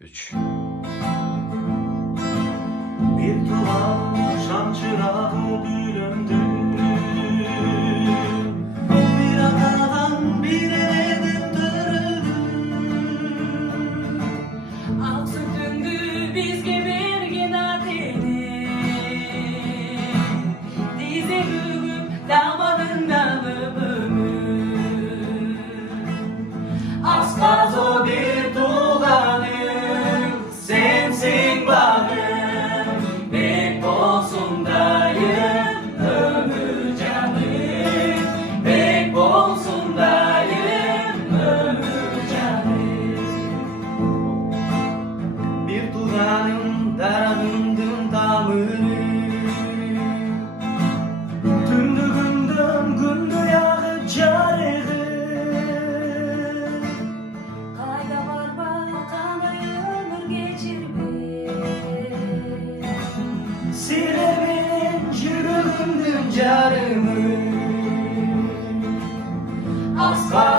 3. Bir tuğla şam çırağı büründü. Bir anadan bir eleden dönüldü. Aksın döndü bizge bergen adeni. Dize bugün damadında ömür. Aspazo bir tuğlanın sensin bağım. Bek olsun dayım ömür canım. Bek olsun dayım ömür canım. Bir tuğlanın darabındın damını. Tündüğünden gündü yağı carığı. Kayda var bakana ömür geçirme. Silemin yürüdüm carımı. Asla